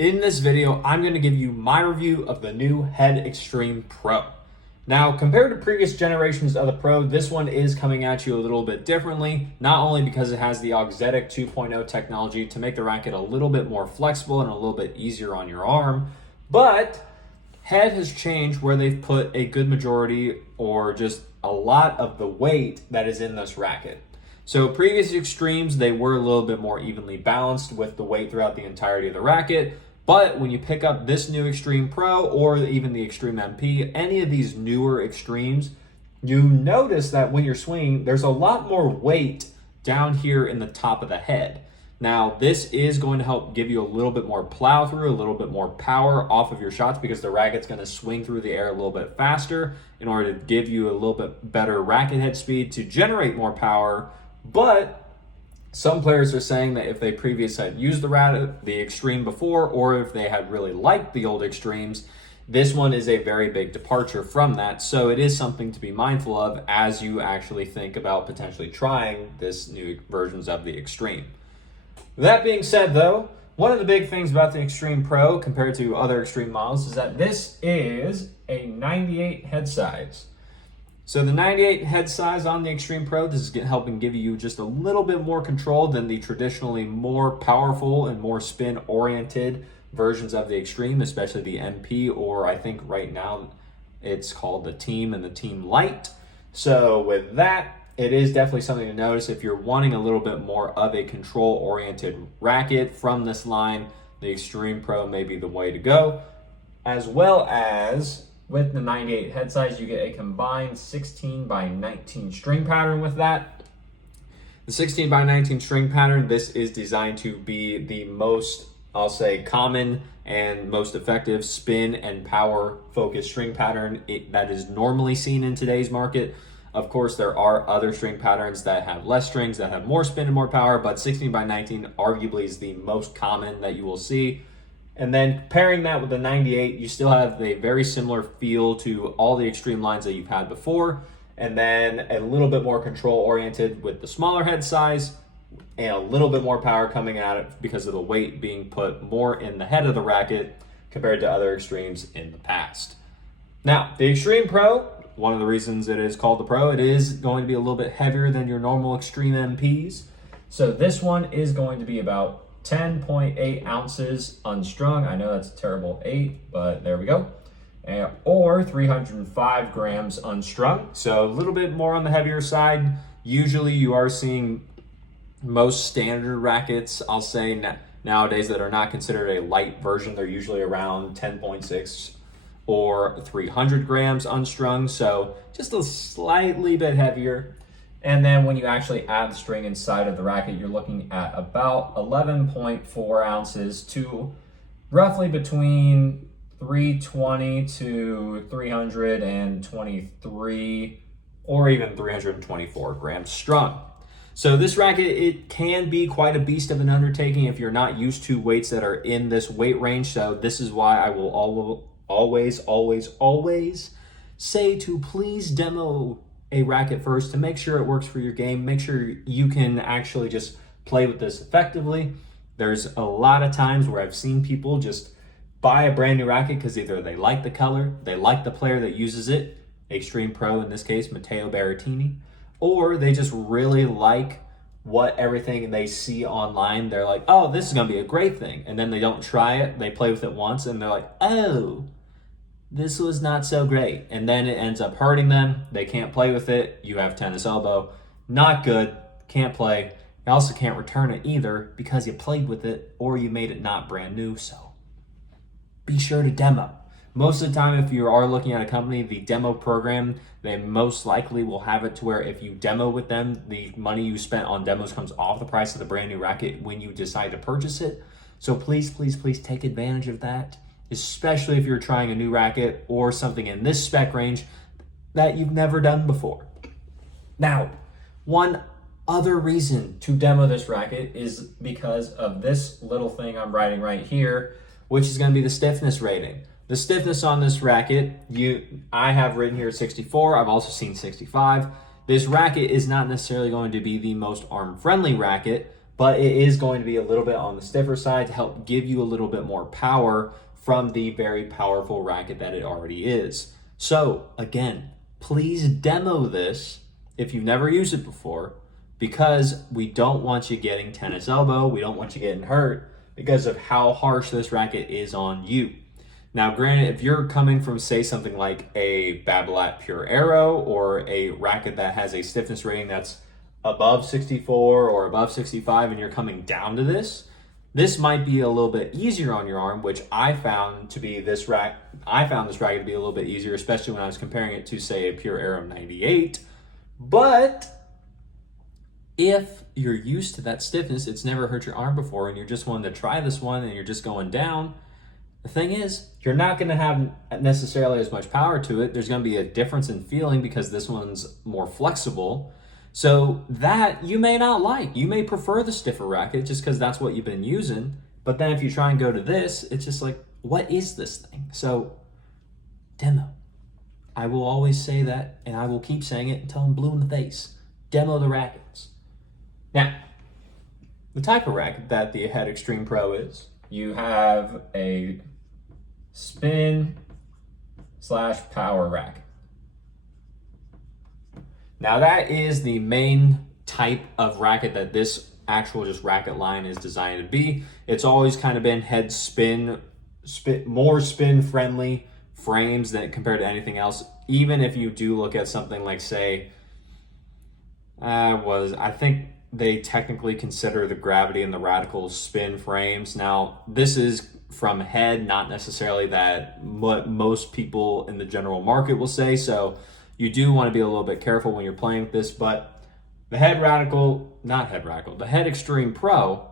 In this video, I'm going to give you my review of the new Head Extreme Pro. Now, compared to previous generations of the Pro, this one is coming at you a little bit differently, not only because it has the Auxetic 2.0 technology to make the racket a little bit more flexible and a little bit easier on your arm, but Head has changed where they've put a good majority or just a lot of the weight that is in this racket. So previous Extremes, they were a little bit more evenly balanced with the weight throughout the entirety of the racket. But when you pick up this new Extreme Pro or even the Extreme MP, any of these newer Extremes, you notice that when you're swinging, there's a lot more weight down here in the top of the head. Now, this is going to help give you a little bit more plow through, a little bit more power off of your shots because the racket's going to swing through the air a little bit faster in order to give you a little bit better racket head speed to generate more power. But some players are saying that if they previously had used the Extreme before, or if they had really liked the old Extremes, this one is a very big departure from that. So it is something to be mindful of as you actually think about potentially trying this new versions of the Extreme. That being said, though, one of the big things about the Extreme Pro compared to other Extreme models is that this is a 98 head size. So the 98 head size on the Extreme Pro, this is helping give you just a little bit more control than the traditionally more powerful and more spin-oriented versions of the Extreme, especially the MP, or I think right now it's called the Team and the Team Light. So with that, it is definitely something to notice. If you're wanting a little bit more of a control-oriented racket from this line, the Extreme Pro may be the way to go, as well as with the 98 head size, you get a combined 16 by 19 string pattern with that. The 16 by 19 string pattern, this is designed to be the most, I'll say, common and most effective spin and power focused string pattern that is normally seen in today's market. Of course, there are other string patterns that have less strings, that have more spin and more power, but 16 by 19 arguably is the most common that you will see. And then pairing that with the 98, you still have a very similar feel to all the Extreme lines that you've had before. And then a little bit more control oriented with the smaller head size and a little bit more power coming at it because of the weight being put more in the head of the racket compared to other Extremes in the past. Now, the Extreme Pro, one of the reasons it is called the Pro, it is going to be a little bit heavier than your normal Extreme MPs. So this one is going to be about 10.8 ounces unstrung. I know that's a terrible 8, but there we go. Or 305 grams unstrung. So a little bit more on the heavier side. Usually you are seeing most standard rackets, I'll say nowadays, that are not considered a light version. They're usually around 10.6 or 300 grams unstrung. So just a slightly bit heavier. And then when you actually add the string inside of the racket, you're looking at about 11.4 ounces to roughly between 320 to 323 or even 324 grams strung. So this racket, it can be quite a beast of an undertaking if you're not used to weights that are in this weight range. So this is why I will always say to please demo a racket first to make sure it works for your game. Make sure you can actually just play with this effectively. There's a lot of times where I've seen people just buy a brand new racket because either they like the color, they like the player that uses it, Extreme Pro in this case, Matteo Berrettini, or they just really like what everything they see online. They're like, oh, this is gonna be a great thing. And then they don't try it, they play with it once and they're like, oh, this was not so great. And then it ends up hurting them. They can't play with it. You have tennis elbow. Not good. Can't play. You also can't return it either because you played with it or you made it not brand new. So be sure to demo. Most of the time, if you are looking at a company, the demo program, they most likely will have it to where if you demo with them, the money you spent on demos comes off the price of the brand new racket when you decide to purchase it. So please, please, please take advantage of that, especially if you're trying a new racket or something in this spec range that you've never done before. Now, one other reason to demo this racket is because of this little thing I'm writing right here, which is going to be the stiffness rating. The stiffness on this racket, I have written here 64. I've also seen 65. This racket is not necessarily going to be the most arm-friendly racket, but it is going to be a little bit on the stiffer side to help give you a little bit more power from the very powerful racket that it already is. So again, please demo this if you've never used it before, because we don't want you getting tennis elbow. We don't want you getting hurt because of how harsh this racket is on you. Now, granted, if you're coming from, say, something like a Babolat Pure Aero or a racket that has a stiffness rating that's above 64 or above 65 and you're coming down to this might be a little bit easier on your arm, which I found to be this racket to be a little bit easier, especially when I was comparing it to, say, a Pure Aero 98. But if you're used to that stiffness, it's never hurt your arm before, and you're just wanting to try this one and you're just going down, the thing is, you're not going to have necessarily as much power to it. There's going to be a difference in feeling because this one's more flexible. So that you may not like. You may prefer the stiffer racket just because that's what you've been using. But then if you try and go to this, it's just like, what is this thing? So, demo. I will always say that, and I will keep saying it until I'm blue in the face. Demo the rackets. Now, the type of racket that the Head Extreme Pro is, you have a spin/power racket. Now that is the main type of racket that this actual just racket line is designed to be. It's always kind of been head more spin friendly frames than compared to anything else. Even if you do look at something like, say, I think they technically consider the Gravity and the Radical spin frames. Now, this is from Head, not necessarily that what most people in the general market will say. So you do want to be a little bit careful when you're playing with this, but the the Head Extreme Pro,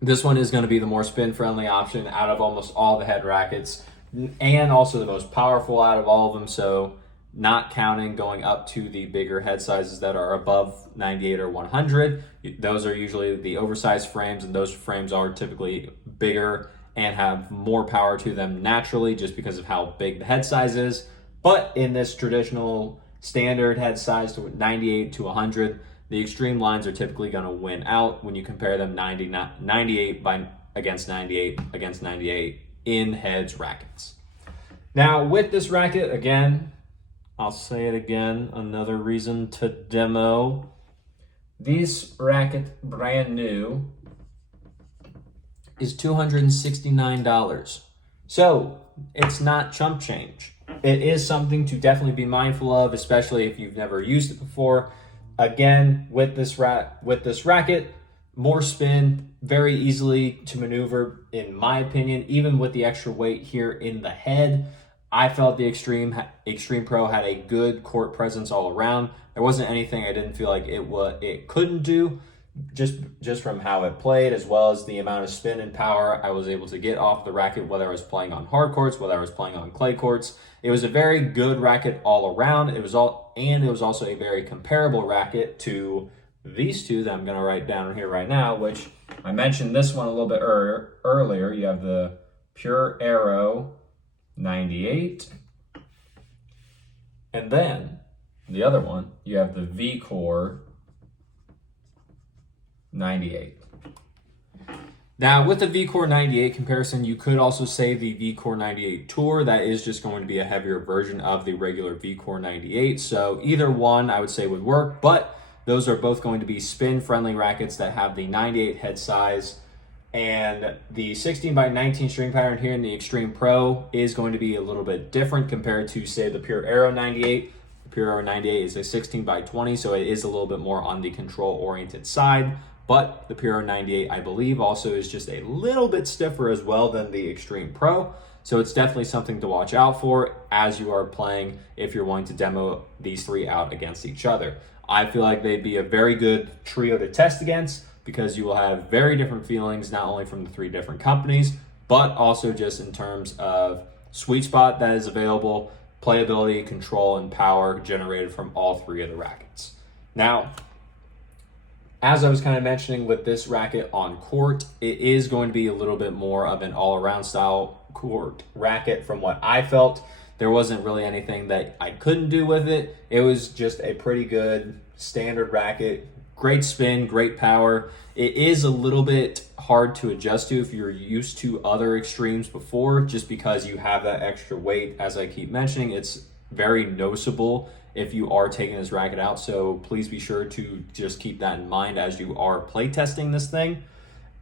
this one is going to be the more spin-friendly option out of almost all the head rackets, and also the most powerful out of all of them. So not counting going up to the bigger head sizes that are above 98 or 100. Those are usually the oversized frames, and those frames are typically bigger and have more power to them naturally just because of how big the head size is. But in this traditional standard head size to 98 to 100, the extreme lines are typically going to win out when you compare them 98 against 98 in heads rackets. Now with this racket, again, I'll say it again, another reason to demo. This racket, brand new, is $269. So it's not chump change. It is something to definitely be mindful of, especially if you've never used it before. Again, with this racket, more spin, very easily to maneuver, in my opinion. Even with the extra weight here in the head, I felt the Extreme Pro had a good court presence all around. There wasn't anything I didn't feel like it couldn't do, just from how it played, as well as the amount of spin and power I was able to get off the racket, whether I was playing on hard courts, whether I was playing on clay courts. It was a very good racket all around. It was also a very comparable racket to these two that I'm going to write down here right now, which I mentioned this one a little bit earlier. You have the Pure Aero 98, and then the other one, you have the V-Core 98. Now, with the V-Core 98 comparison, you could also say the V-Core 98 Tour. That is just going to be a heavier version of the regular V-Core 98. So either one, I would say, would work, but those are both going to be spin-friendly rackets that have the 98 head size. And the 16x19 string pattern here in the Extreme Pro is going to be a little bit different compared to, say, the Pure Aero 98. The Pure Aero 98 is a 16x20, so it is a little bit more on the control-oriented side. But the Pure Aero 98, I believe, also is just a little bit stiffer as well than the Extreme Pro. So it's definitely something to watch out for as you are playing if you're wanting to demo these three out against each other. I feel like they'd be a very good trio to test against, because you will have very different feelings, not only from the three different companies, but also just in terms of sweet spot that is available, playability, control, and power generated from all three of the rackets. Now, as I was kind of mentioning with this racket on court, it is going to be a little bit more of an all-around style court racket from what I felt. There wasn't really anything that I couldn't do with it. It was just a pretty good standard racket, great spin, great power. It is a little bit hard to adjust to if you're used to other extremes before, just because you have that extra weight. As I keep mentioning, it's very noticeable if you are taking this racket out. So please be sure to just keep that in mind as you are play testing this thing.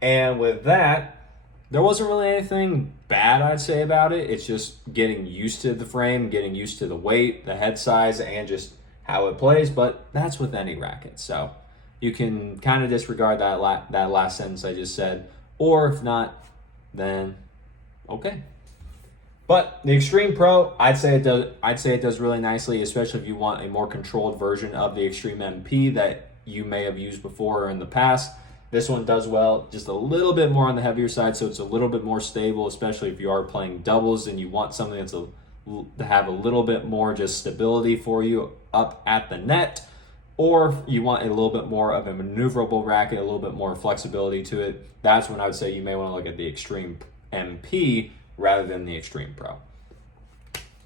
And with that, there wasn't really anything bad I'd say about it. It's just getting used to the frame, getting used to the weight, the head size, and just how it plays. But that's with any racket. So you can kind of disregard that last sentence I just said. Or if not, then okay. But the Extreme Pro, I'd say it does really nicely, especially if you want a more controlled version of the Extreme MP that you may have used before or in the past. This one does well, just a little bit more on the heavier side, so it's a little bit more stable, especially if you are playing doubles and you want something that's to have a little bit more just stability for you up at the net, or you want a little bit more of a maneuverable racket, a little bit more flexibility to it. That's when I would say you may want to look at the Extreme MP rather than the Extreme Pro.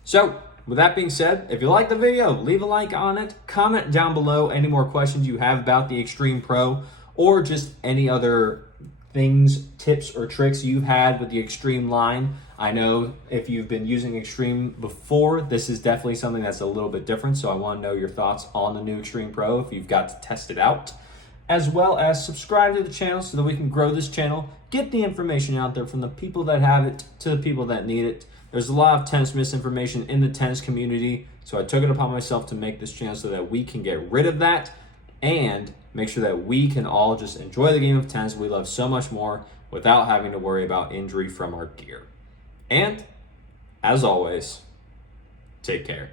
So, with that being said, if you like the video, leave a like on it, comment down below any more questions you have about the Extreme Pro, or just any other things, tips, or tricks you've had with the Extreme line. I know if you've been using Extreme before, this is definitely something that's a little bit different, so I want to know your thoughts on the new Extreme Pro if you've got to test it out. As well as subscribe to the channel so that we can grow this channel, get the information out there from the people that have it to the people that need it. There's a lot of tennis misinformation in the tennis community, so I took it upon myself to make this channel so that we can get rid of that and make sure that we can all just enjoy the game of tennis we love so much more without having to worry about injury from our gear. And, as always, take care.